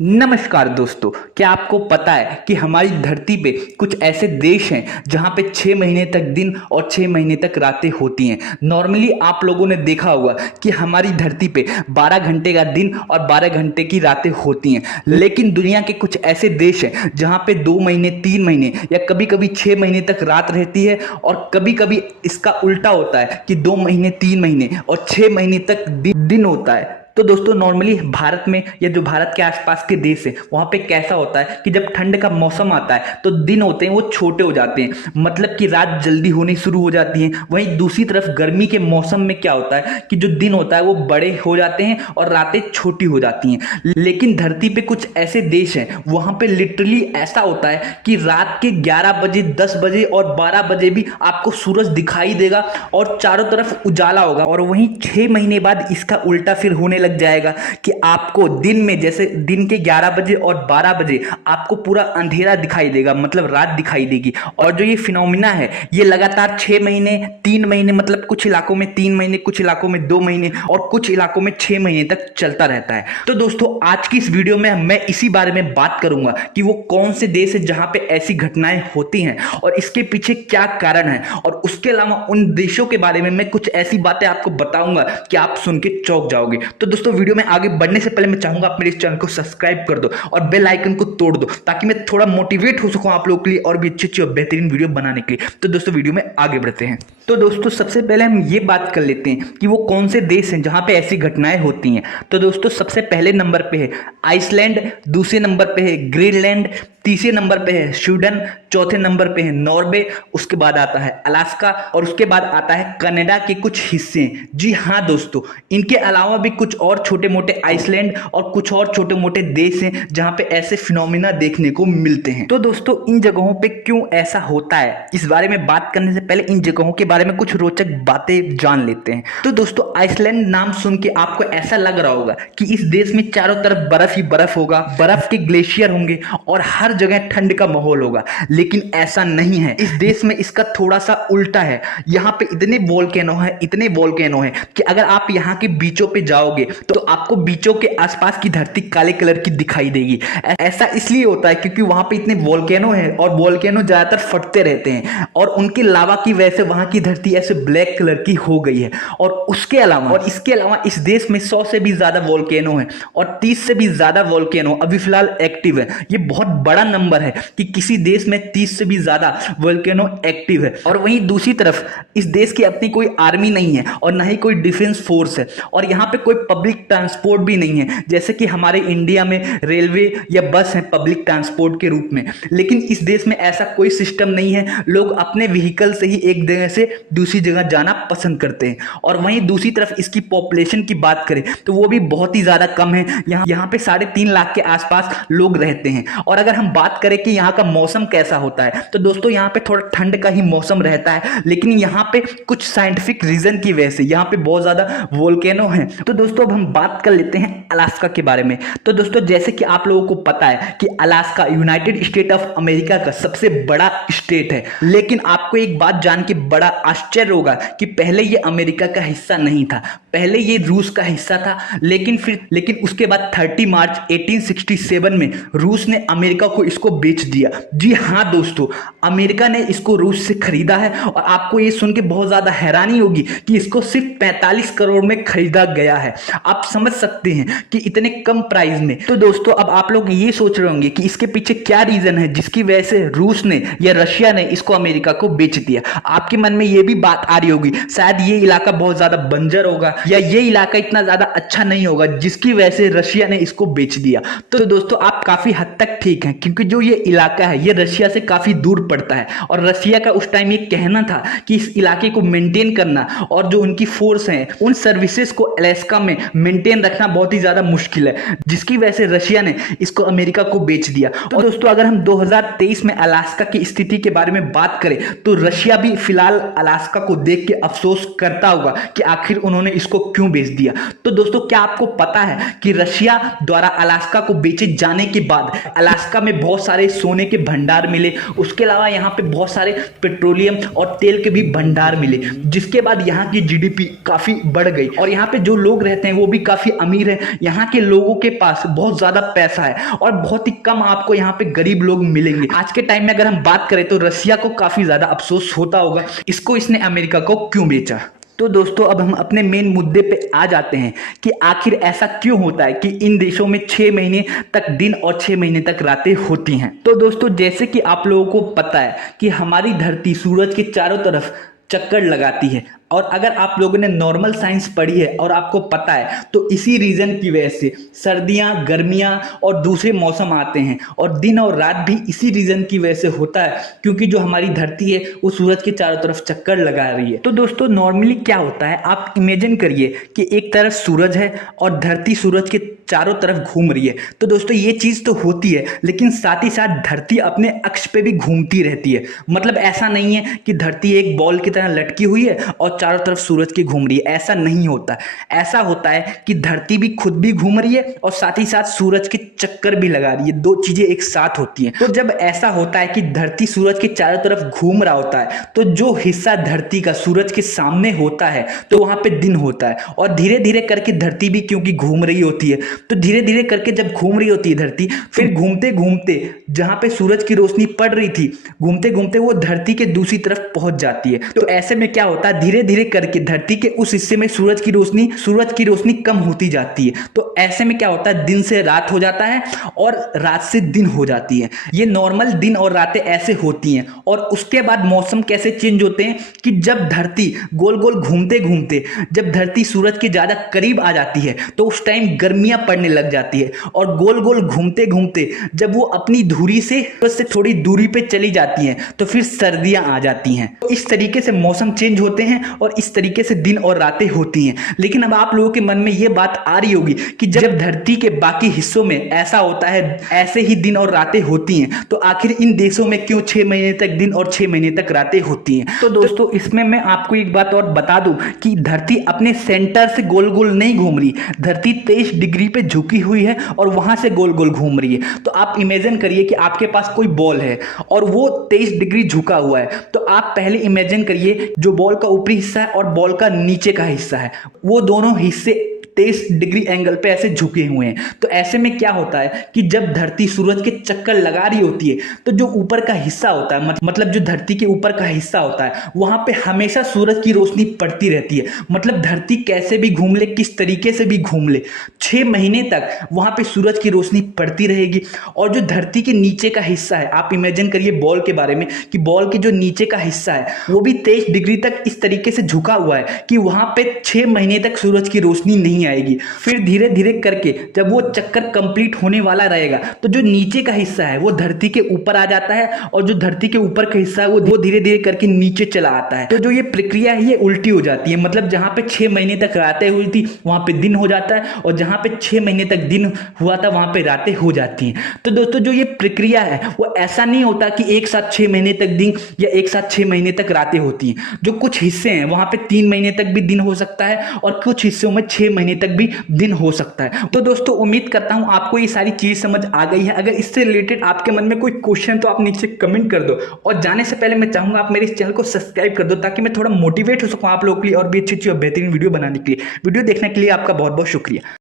नमस्कार दोस्तों। क्या आपको पता है कि हमारी धरती पे कुछ ऐसे देश हैं जहां पे 6 महीने तक दिन और 6 महीने तक रातें होती हैं। नॉर्मली आप लोगों ने देखा होगा कि हमारी धरती पे 12 घंटे का दिन और 12 घंटे की रातें होती हैं, लेकिन दुनिया के कुछ ऐसे देश हैं जहां पे 2 महीने 3 महीने या कभी कभी 6 महीने तक रात रहती है और कभी कभी इसका उल्टा होता है कि 2 महीने 3 महीने और 6 महीने तक दिन होता है। तो दोस्तों नॉर्मली भारत में या जो भारत के आसपास के देश है वहां पे कैसा होता है कि जब ठंड का मौसम आता है तो दिन होते हैं वो छोटे हो जाते हैं, मतलब कि रात जल्दी होनी शुरू हो जाती है। वहीं दूसरी तरफ गर्मी के मौसम में क्या होता है कि जो दिन होता है वो बड़े हो जाते हैं और रातें छोटी हो जाती हैं। लेकिन धरती पे कुछ ऐसे देश हैं वहां पे लिटरली ऐसा होता है कि रात के 11 बजे 10 बजे और 12 बजे भी आपको सूरज दिखाई देगा और चारों तरफ उजाला होगा। और वहीं 6 महीने बाद इसका उल्टा फिर होने लग जाएगा कि आपको दिन में जैसे दिन के 11 बजे और 12 बजे आपको पूरा अंधेरा दिखाई देगा, मतलब रात दिखाई देगी। और जो ये फिनोमिना है ये लगातार 6 महीने 3 महीने, मतलब कुछ इलाकों में 3 महीने, कुछ इलाकों में 2 महीने और कुछ इलाकों में 6 महीने तक चलता रहता है। तो दोस्तों आज की इस वीडियो में मैं इसी बारे में बात करूंगा कि वो कौन से देश है जहां पे ऐसी घटनाएं होती हैं और इसके पीछे क्या कारण है, और उसके अलावा उन देशों के बारे में मैं कुछ ऐसी बातें आपको बताऊंगा कि आप सुन के चौंक जाओगे। तो दोस्तों वीडियो में आगे बढ़ने से पहले मैं चाहूंगा आप मेरे इस चैनल को सब्सक्राइब कर दो और बेल आइकन को तोड़ दो ताकि मैं थोड़ा मोटिवेट हो सकूं आप लोगों के लिए और भी अच्छी अच्छी और बेहतरीन वीडियो बनाने के लिए। तो दोस्तों वीडियो में आगे बढ़ते हैं। तो दोस्तों सबसे पहले हम ये बात कर लेते हैं कि वो कौन से देश हैं जहां पे ऐसी घटनाएं होती हैं। तो दोस्तों सबसे पहले नंबर पे है आइसलैंड, दूसरे नंबर पे है ग्रीनलैंड, तीसरे नंबर पे है स्वीडन, चौथे नंबर पे है नॉर्वे, उसके बाद आता है अलास्का और उसके बाद आता है कनाडा के कुछ हिस्से। जी हाँ दोस्तों, इनके अलावा भी कुछ और छोटे मोटे आइसलैंड और कुछ और छोटे मोटे देश हैं जहां पे ऐसे फिनोमिना देखने को मिलते हैं। तो दोस्तों इन जगहों पे क्यों ऐसा होता है इस बारे में बात करने से पहले इन जगहों के बारे में कुछ रोचक बातें जान लेते हैं। तो दोस्तों आइसलैंड नाम सुन के आपको ऐसा लग रहा होगा कि इस देश में चारों तरफ बर्फ ही बर्फ होगा, बर्फ के ग्लेशियर होंगे और हर जगह ठंड का माहौल होगा, लेकिन ऐसा नहीं है। इस देश में इसका थोड़ा सा उल्टा है। यहाँ पे इतने वोल्केनो है, इतने वोल्केनो है कि अगर आप यहाँ के बीचों पे जाओगे तो आपको बीचों के आसपास की धरती काले कलर की दिखाई देगी। ऐसा इसलिए होता है क्योंकि वहां पे इतने वोल्केनो है और वोल्केनो ज्यादातर फटते रहते हैं और उनकी लावा की वजह से वहां की धरती ऐसे ब्लैक कलर की हो गई है। और उसके अलावा इसके अलावा इस देश में 100 से भी ज्यादा वोल्केनो है और 30 से भी ज्यादा वोल्केनो अभी फिलहाल एक्टिव है। ये बहुत बड़ा नंबर है कि किसी देश में 30 से भी ज्यादा वोल्केनो एक्टिव है। और वहीं दूसरी तरफ इस देश की अपनी कोई आर्मी नहीं है और ना ही कोई डिफेंस फोर्स है और यहाँ पे कोई पब्लिक ट्रांसपोर्ट भी नहीं है जैसे कि हमारे इंडिया में रेलवे या बस है पब्लिक ट्रांसपोर्ट के रूप में। लेकिन इस देश में ऐसा कोई सिस्टम नहीं है। लोग अपने व्हीकल से ही एक जगह से दूसरी जगह जाना पसंद करते हैं। और वहीं दूसरी तरफ इसकी पॉपुलेशन की बात करें तो वो भी बहुत ही ज्यादा कम है। यहाँ पे 3.5 लाख के आसपास लोग रहते हैं। और अगर हम बात करें कि यहाँ का मौसम कैसा होता है तो दोस्तों यहाँ पे थोड़ा ठंड का ही मौसम रहता है, लेकिन यहाँ पे कुछ साइंटिफिक रीजन की वजह से यहाँ पे बहुत ज्यादा वोल्केनो हैं। तो दोस्तों अब हम बात कर लेते हैं अलास्का के बारे में। तो दोस्तों जैसे कि आप लोगों को पता है कि Alaska United state of America का सबसे बड़ा स्टेट है, लेकिन आपको एक बात जान के बड़ा आश्चर्य होगा कि पहले ये अमेरिका का हिस्सा नहीं था, पहले ये रूस का हिस्सा था। लेकिन उसके बाद 30 मार्च 1867 में रूस ने अमेरिका को इसको बेच दिया। जी हाँ दोस्तों, अमेरिका ने इसको रूस से खरीदा है और आपको ये सुन के बहुत ज्यादा हैरानी होगी कि इसको सिर्फ 45 करोड़ में खरीदा गया है। आप समझ सकते हैं कि इतने कम प्राइस में। तो दोस्तों अब आप लोग ये सोच रहे होंगे कि इसके पीछे क्या रीजन है जिसकी वजह से रूस ने या रशिया ने इसको अमेरिका को बेच दिया। आपके मन में ये भी बात आ रही होगी शायद ये इलाका बहुत ज्यादा बंजर होगा या ये इलाका इतना ज्यादा अच्छा नहीं होगा जिसकी वजह से रशिया ने इसको बेच दिया। तो दोस्तों आप काफी हद तक ठीक हैं क्योंकि जो ये इलाका है ये रशिया से काफी दूर पड़ता है और रशिया का उस टाइम ये कहना था कि इस इलाके को मेंटेन करना और जो उनकी फोर्स है उन सर्विसेज को अलास्का में मेंटेन रखना बहुत ही ज्यादा मुश्किल है, जिसकी वजह से रशिया ने इसको अमेरिका को बेच दिया। तो दोस्तों अगर हम 2023 में अलास्का की स्थिति के बारे में बात करें तो रशिया भी फिलहाल अलास्का को देख के अफसोस करता होगा कि आखिर उन्होंने इसको उसको क्यों बेच दिया। तो दोस्तों क्या आपको पता है कि रशिया द्वारा अलास्का को बेचे जाने के बाद अलास्का में बहुत सारे सोने के भंडार मिले, उसके अलावा यहाँ पे बहुत सारे पेट्रोलियम और तेल के भी भंडार मिले, जिसके बाद यहाँ की जीडीपी काफी बढ़ गई और यहाँ पे जो लोग रहते हैं वो भी काफी अमीर हैं। यहाँ के लोगों के पास बहुत ज्यादा पैसा है और बहुत ही कम आपको यहाँ पे गरीब लोग मिलेंगे। आज के टाइम में अगर हम बात करें तो रशिया को काफी ज्यादा अफसोस होता होगा इसको इसने अमेरिका को क्यों बेचा। तो दोस्तों अब हम अपने मेन मुद्दे पे आ जाते हैं कि आखिर ऐसा क्यों होता है कि इन देशों में 6 महीने तक दिन और 6 महीने तक रातें होती हैं। तो दोस्तों जैसे कि आप लोगों को पता है कि हमारी धरती सूरज के चारों तरफ चक्कर लगाती है, और अगर आप लोगों ने नॉर्मल साइंस पढ़ी है और आपको पता है तो इसी रीजन की वजह से सर्दियां, गर्मियां और दूसरे मौसम आते हैं, और दिन और रात भी इसी रीजन की वजह से होता है क्योंकि जो हमारी धरती है वो सूरज के चारों तरफ चक्कर लगा रही है। तो दोस्तों नॉर्मली क्या होता है, आप इमेजिन करिए कि एक तरफ सूरज है और धरती सूरज के चारों तरफ घूम रही है। तो दोस्तों ये चीज तो होती है, लेकिन साथ ही साथ धरती अपने अक्ष पे भी घूमती रहती है। मतलब ऐसा नहीं है कि धरती एक बॉल की तरह लटकी हुई है और चारों तरफ सूरज की घूम रही है, ऐसा नहीं होता। ऐसा होता है कि धरती भी खुद भी घूम रही है और साथ ही साथ सूरज के चक्कर भी लगा रही है, दो चीजें एक साथ होती हैं। तो जब ऐसा होता है कि धरती सूरज के चारों तरफ घूम रहा होता है तो जो हिस्सा धरती का सूरज के सामने होता है तो वहां पे दिन होता है, और धीरे धीरे करके धरती भी क्योंकि घूम रही होती है तो धीरे धीरे करके जब घूम रही होती है धरती, फिर घूमते घूमते जहां पे सूरज की रोशनी पड़ रही थी घूमते घूमते वो धरती के दूसरी तरफ पहुंच जाती है। तो ऐसे में क्या होता है, धीरे धीरे करके धरती के उस हिस्से में सूरज की रोशनी कम होती जाती है। तो ऐसे में क्या होता है, दिन से रात हो जाता है और रात से दिन हो जाती है। ये नॉर्मल दिन और रातें ऐसे होती हैं। और उसके बाद मौसम कैसे चेंज होते हैं कि जब धरती गोल गोल घूमते घूमते जब धरती सूरज के ज्यादा करीब आ जाती है तो उस टाइम गर्मियां पड़ने लग जाती है, और गोल गोल घूमते घूमते जब वो अपनी धुरी से थोड़ी दूरी पे चली जाती हैं तो फिर सर्दियां आ जाती हैं। तो इस तरीके से मौसम चेंज होते हैं और इस तरीके से दिन और रातें होती हैं। लेकिन अब आप लोगों के मन में ये बात आ रही होगी कि जब धरती के बाकी हिस्सों में ऐसा होता है, ऐसे ही दिन और रातें होती हैं, तो आखिर इन देशों में क्यों 6 महीने तक दिन और 6 महीने तक रातें होती हैं। तो दोस्तों इसमें मैं आपको एक बात और बता दूं कि धरती अपने सेंटर से गोल गोल नहीं घूम रही, धरती 23 डिग्री पे झुकी हुई है और वहां से गोल गोल घूम रही है। तो आप इमेजिन करिए कि आपके पास कोई बॉल है और वो 23 डिग्री झुका हुआ है। तो आप पहले इमेजिन करिए जो बॉल का ऊपरी हिस्सा है और बॉल का नीचे का हिस्सा है, वो दोनों हिस्से 23 डिग्री एंगल पे ऐसे झुके हुए हैं। तो ऐसे में क्या होता है कि जब धरती सूरज के चक्कर लगा रही होती है तो जो ऊपर का हिस्सा होता है, मतलब जो धरती के ऊपर का हिस्सा होता है, वहां पे हमेशा सूरज की रोशनी पड़ती रहती है। मतलब धरती कैसे भी घूम ले, किस तरीके से भी घूम ले, 6 महीने तक वहां पे सूरज की रोशनी पड़ती रहेगी। और जो धरती के नीचे का हिस्सा है, आप इमेजिन करिए बॉल के बारे में कि बॉल के जो नीचे का हिस्सा है वो भी 23 डिग्री तक इस तरीके से झुका हुआ है कि वहां पे 6 महीने तक सूरज की रोशनी नहीं आएगी। फिर धीरे धीरे करके जब वो चक्कर कंप्लीट होने वाला रहेगा तो जो नीचे का हिस्सा है वो धरती के ऊपर आ जाता है, और जो धरती के ऊपर का हिस्सा है वो धीरे धीरे करके नीचे चला आता है। तो जो ये प्रक्रिया है ये उल्टी हो जाती है। मतलब जहां पे 6 महीने तक रातें हुई थी वहां पे दिन हो जाता है, और जहां पे 6 महीने तक दिन हुआ था वहां पे रातें हो जाती हैं। तो दोस्तों जो ये प्रक्रिया है वो ऐसा नहीं होता कि एक साथ 6 महीने तक दिन या एक साथ 6 महीने तक रातें होती हैं। जो कुछ हिस्से हैं वहां पे 3 महीने तक भी दिन हो सकता है और कुछ हिस्सों में 6 महीने तक भी दिन हो सकता है। तो दोस्तों उम्मीद करता हूं आपको ये सारी चीज समझ आ गई है। अगर इससे रिलेटेड आपके मन में कोई क्वेश्चन तो आप नीचे कमेंट कर दो, और जाने से पहले मैं चाहूंगा आप मेरे इस चैनल को सब्सक्राइब कर दो ताकि मैं थोड़ा मोटिवेट हो सकूं आप लोगों के लिए और भी अच्छी अच्छी और बेहतरीन वीडियो बनाने के लिए। वीडियो देखने के लिए आपका बहुत बहुत शुक्रिया।